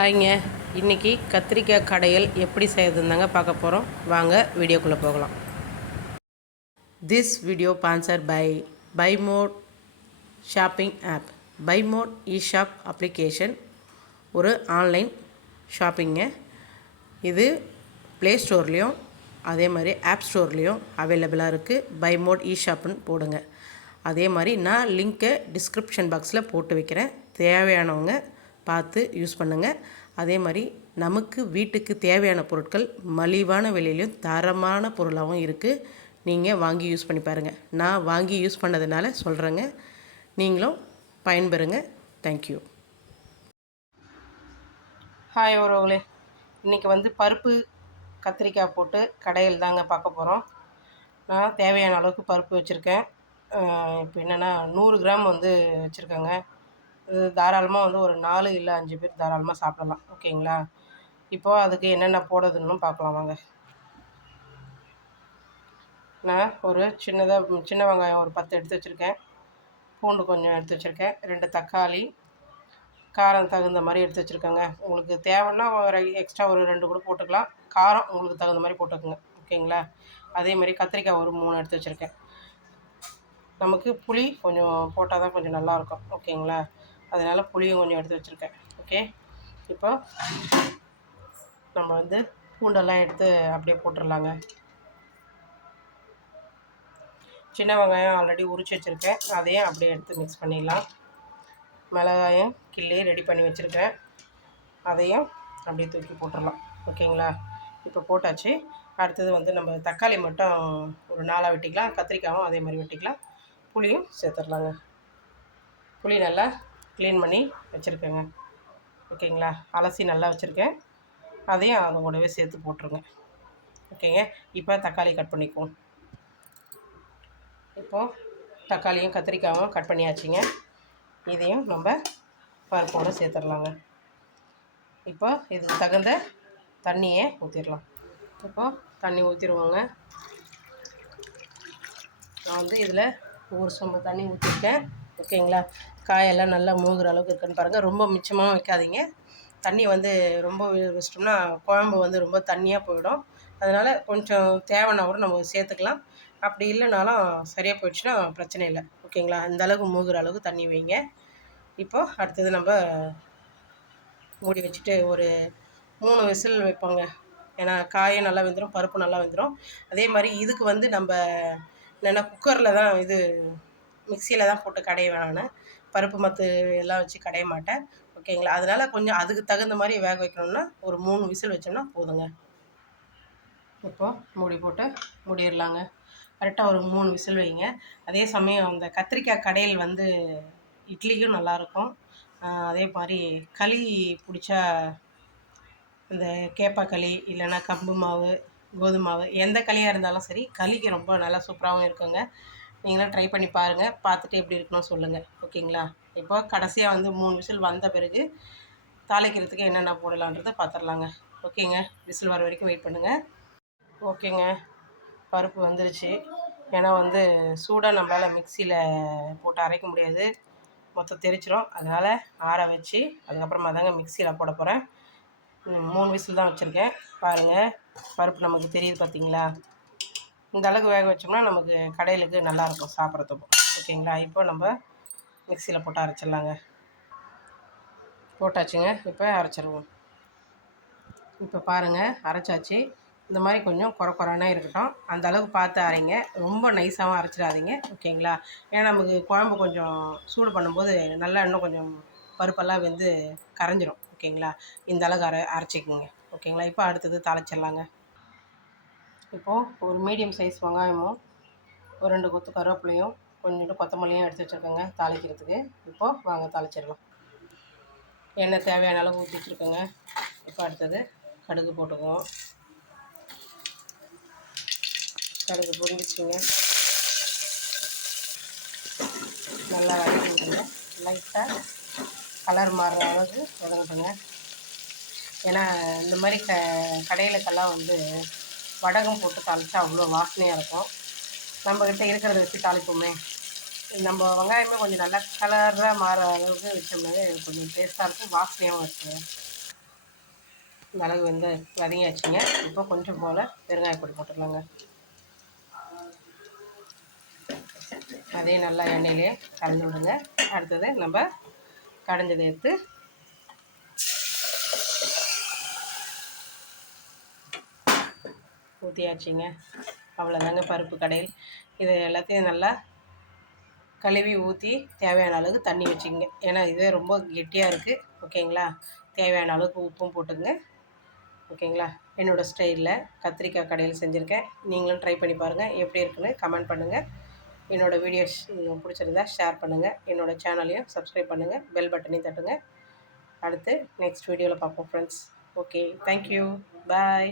ஹாய்ங்க இன்றைக்கி கத்திரிக்காய் கடையல் எப்படி செய்யறதுந்தாங்க பார்க்க போகிறோம் வாங்க வீடியோக்குள்ளே போகலாம். This video sponsor by buy mode shopping app buy mode e shop application ஒரு ஆன்லைன் ஷாப்பிங்க இது ப்ளே ஸ்டோர்லேயும் அதே மாதிரி ஆப் ஸ்டோர்லேயும் அவைலபிளாக இருக்குது பை மோட் இ ஷாப்னு போடுங்க. அதே மாதிரி நான் லிங்க்கை டிஸ்கிரிப்ஷன் பாக்ஸில் போட்டு வைக்கிறேன். தேவையானவங்க பார்த்து யூஸ் பண்ணுங்கள் அதே மாதிரி நமக்கு வீட்டுக்கு தேவையான பொருட்கள் மலிவான விலையிலையும் தரமான பொருளாகவும் இருக்குது நீங்கள் வாங்கி யூஸ் பண்ணி பாருங்கள் நான் வாங்கி யூஸ் பண்ணதுனால சொல்கிறேங்க நீங்களும் பயன்பெறுங்க. தேங்க்யூ ஹாய் உறவுகளே. இன்றைக்கி வந்து பருப்பு கத்திரிக்காய் போட்டு கடையில் தாங்க பார்க்க போகிறோம் நான் தேவையான அளவுக்கு பருப்பு வச்சுருக்கேன். இப்போ என்னென்னா நூறு கிராம் வந்து வச்சுருக்கேங்க. இது தாராளமாக வந்து ஒரு நாலு இல்லை அஞ்சு பேர் தாராளமாக சாப்பிடலாம். ஓகேங்களா? இப்போது அதுக்கு என்னென்ன போடுறதுன்னு பார்க்கலாம் வாங்க. நான் ஒரு சின்னதாக சின்ன வெங்காயம் ஒரு பத்து எடுத்து வச்சுருக்கேன். பூண்டு கொஞ்சம் எடுத்து வச்சுருக்கேன். ரெண்டு தக்காளி காரம் தகுந்த மாதிரி எடுத்து வச்சுருக்கேங்க. உங்களுக்கு தேவைன்னா ஒரு எக்ஸ்ட்ரா ஒரு ரெண்டு கூட போட்டுக்கலாம். காரம் உங்களுக்கு தகுந்த மாதிரி போட்டுக்கோங்க. ஓகேங்களா? அதே மாதிரி கத்திரிக்காய் ஒரு மூணு எடுத்து வச்சுருக்கேன். நமக்கு புளி கொஞ்சம் போட்டால் தான் கொஞ்சம் நல்லாயிருக்கும் ஓகேங்களா? அதனால் புளியும் கொஞ்சம் எடுத்து வச்சுருக்கேன். ஓகே இப்போ நம்ம வந்து பூண்டெல்லாம் எடுத்து அப்படியே போட்டுடலாங்க சின்ன வெங்காயம் ஆல்ரெடி உரிச்சு வச்சுருக்கேன். அதையும் அப்படியே எடுத்து மிக்ஸ் பண்ணிடலாம். மிளகாயும் கிள்ளி ரெடி பண்ணி வச்சுருக்கேன். அதையும் அப்படியே தூக்கி போட்டுடலாம் ஓகேங்களா இப்போ போட்டாச்சு. அடுத்தது வந்து நம்ம தக்காளி மட்டும் ஒரு நாளாக வெட்டிக்கலாம். கத்திரிக்காயும் அதே மாதிரி வெட்டிக்கலாம். புளியும் சேர்த்துடலாங்க. புளி நல்லா க்ளீன் பண்ணி வச்சுருக்கேங்க. ஓகேங்களா? அலசி நல்லா வச்சுருக்கேன். அதையும் அதை கூடவே சேர்த்து போட்டுருங்க. ஓகேங்க? இப்போ தக்காளி கட் பண்ணிக்குவோம். இப்போது தக்காளியும் கத்திரிக்காயும் கட் பண்ணியாச்சுங்க. இதையும் நம்ம பருப்போடு சேர்த்துடலாங்க. இப்போ இதுக்கு தகுந்த தண்ணியை ஊற்றிடலாம் இப்போது தண்ணி ஊற்றிடுவோங்க நான் வந்து இதில் ஒரு சொம்பு தண்ணி ஊற்றிருக்கேன் ஓகேங்களா? காயெல்லாம் நல்லா மூழ்கிற அளவுக்கு இருக்குன்னு பாருங்கள் ரொம்ப மிச்சமாக வைக்காதீங்க. தண்ணி வந்து ரொம்ப வச்சிட்டோம்னா குழம்பு வந்து ரொம்ப தண்ணியாக போயிடும். அதனால் கொஞ்சம் தேவைன்னா கூட நம்ம சேர்த்துக்கலாம். அப்படி இல்லைனாலும் சரியாக போயிடுச்சுன்னா பிரச்சனை இல்லை. ஓகேங்களா? இந்த அளவுக்கு மூழ்கிற அளவுக்கு தண்ணி வைங்க. இப்போது அடுத்தது நம்ம மூடி வச்சுட்டு ஒரு மூணு விசில் வைப்போங்க. ஏன்னா காயும் நல்லா வெந்துடும் பருப்பு நல்லா வெந்துடும் அதே மாதிரி இதுக்கு வந்து நம்ம என்னென்னா குக்கரில் தான் இது மிக்சியில் தான் போட்டு கடைய வேணான்னு பருப்பு மத்து எல்லாம் வச்சு கடைய மாட்டேன். ஓகேங்களா அதனால் கொஞ்சம் அதுக்கு தகுந்த மாதிரி வேக வைக்கணும்னா ஒரு மூணு விசில் வச்சோம்னா போதுங்க. இப்போ மூடி போட்டு மூடிடலாங்க. கரெக்டாக ஒரு மூணு விசில் வைங்க. அதே சமயம் அந்த கத்திரிக்காய் கடையில் வந்து இட்லிக்கும் நல்லாயிருக்கும். அதே மாதிரி களி பிடிச்சா இந்த கேப்பாக்களி இல்லைன்னா கம்பு மாவு கோதுமாவு எந்த களியாக இருந்தாலும் சரி களிக்கு ரொம்ப நல்லா சூப்பராகவும் இருக்குங்க. நீங்களும் ட்ரை பண்ணி பாருங்கள் பார்த்துட்டு எப்படி இருக்கணும் சொல்லுங்கள் ஓகேங்களா? இப்போ கடைசியாக வந்து மூணு விசில் வந்த பிறகு தாளிக்கிறதுக்கு என்னென்ன போடலான்றதை பார்த்துடலாங்க ஓகேங்க? விசில் வர வரைக்கும் வெயிட் பண்ணுங்கள் ஓகேங்க. பருப்பு வந்துருச்சு. ஏன்னா வந்து சூடாக நம்மளால் மிக்சியில் போட்டு அரைக்க முடியாது. மொத்தம் தெரிச்சிரும் அதனால் ஆற வச்சு அதுக்கப்புறமா தாங்க மிக்சியில் போட போகிறேன் மூணு விசில் தான் வச்சுருக்கேன். பாருங்கள் பருப்பு நமக்கு தெரியுது பார்த்தீங்களா இந்த அளவுக்கு வேக வச்சோம்னா நமக்கு கடையிலுக்கு நல்லாயிருக்கும் சாப்பிட்றதுக்கும். ஓகேங்களா? இப்போ நம்ம மிக்சியில் போட்டு அரைச்சிடலாங்க. போட்டாச்சுங்க. இப்போ அரைச்சிடுவோம் இப்போ பாருங்கள் அரைச்சாச்சு. இந்த மாதிரி கொஞ்சம் குறை குறைனா இருக்கட்டும். அந்த அளவுக்கு பார்த்து அரைங்க. ரொம்ப நைஸாகவும் அரைச்சிடாதீங்க. ஓகேங்களா? ஏன்னா நமக்கு குழம்பு கொஞ்சம் சூடு பண்ணும்போது நல்லா இன்னும் கொஞ்சம் பருப்பெல்லாம் வந்து கரைஞ்சிரும். ஓகேங்களா? இந்த அளவுக்கு அரை அரைச்சிக்கோங்க. ஓகேங்களா? இப்போ அடுத்தது தாளிச்சிடலாங்க. இப்போது ஒரு மீடியம் சைஸ் வெங்காயமும் ஒரு ரெண்டு கொத்து கருவேப்பிலையும் கொஞ்சோண்டு கொத்தமல்லியும் எடுத்து வச்சுருக்கேங்க தாளிக்கிறதுக்கு. இப்போது வாங்க தாளிச்சிடலாம். எண்ணெய் தேவையான அளவு ஊற்றி வச்சுருக்கோங்க. இப்போ அடுத்தது கடுகு போட்டுக்குவோம். கடுகு புரிஞ்சிச்சுங்க நல்லா வதக்கி விடுங்க லைட்டாக கலர் மாறுற அளவுக்கு வதங்கட்டுங்க. ஏன்னா இந்த மாதிரி க கடையிலக்கெல்லாம் வந்து வடகம் போட்டு தாளித்தா அவ்வளோ வாசனையாக இருக்கும். நம்மக்கிட்ட இருக்கிறத வச்சு தாளிப்போமே. நம்ம வெங்காயமே கொஞ்சம் நல்லா கலராக மாற அளவுக்கு வச்சோம்னாவே கொஞ்சம் டேஸ்ட்டாக இருக்கும் வாசனையாகவும் இருக்குங்க மிளகு வந்து வதங்கியாச்சுங்க. இப்போ கொஞ்சம் போல் பெருங்காய பொடி போட்டுடலாங்க. அதே நல்லா எண்ணெயிலே கலந்து விடுங்க. அடுத்தது நம்ம கடைஞ்சதை எடுத்து ஊற்றியாச்சுங்க அவ்வளோதாங்க பருப்பு கடையில். இது எல்லாத்தையும் நல்லா கழுவி ஊற்றி தேவையான அளவுக்கு தண்ணி வச்சுங்க ஏன்னா இதுவே ரொம்ப கெட்டியாக இருக்குது ஓகேங்களா? தேவையான அளவுக்கு உப்பும் போட்டுங்க ஓகேங்களா? என்னோடய ஸ்டைலில் கத்திரிக்காய் கடையில் செஞ்சுருக்கேன். நீங்களும் ட்ரை பண்ணி பாருங்கள் எப்படி இருக்குன்னு கமெண்ட் பண்ணுங்கள் என்னோடய வீடியோஸ் பிடிச்சிருந்தா ஷேர் பண்ணுங்கள் என்னோடய சேனலையும் சப்ஸ்கிரைப் பண்ணுங்கள் பெல் பட்டனையும் தட்டுங்க. அடுத்து நெக்ஸ்ட் வீடியோவில் பார்ப்போம் ஃப்ரெண்ட்ஸ் ஓகே தேங்க்யூ பாய்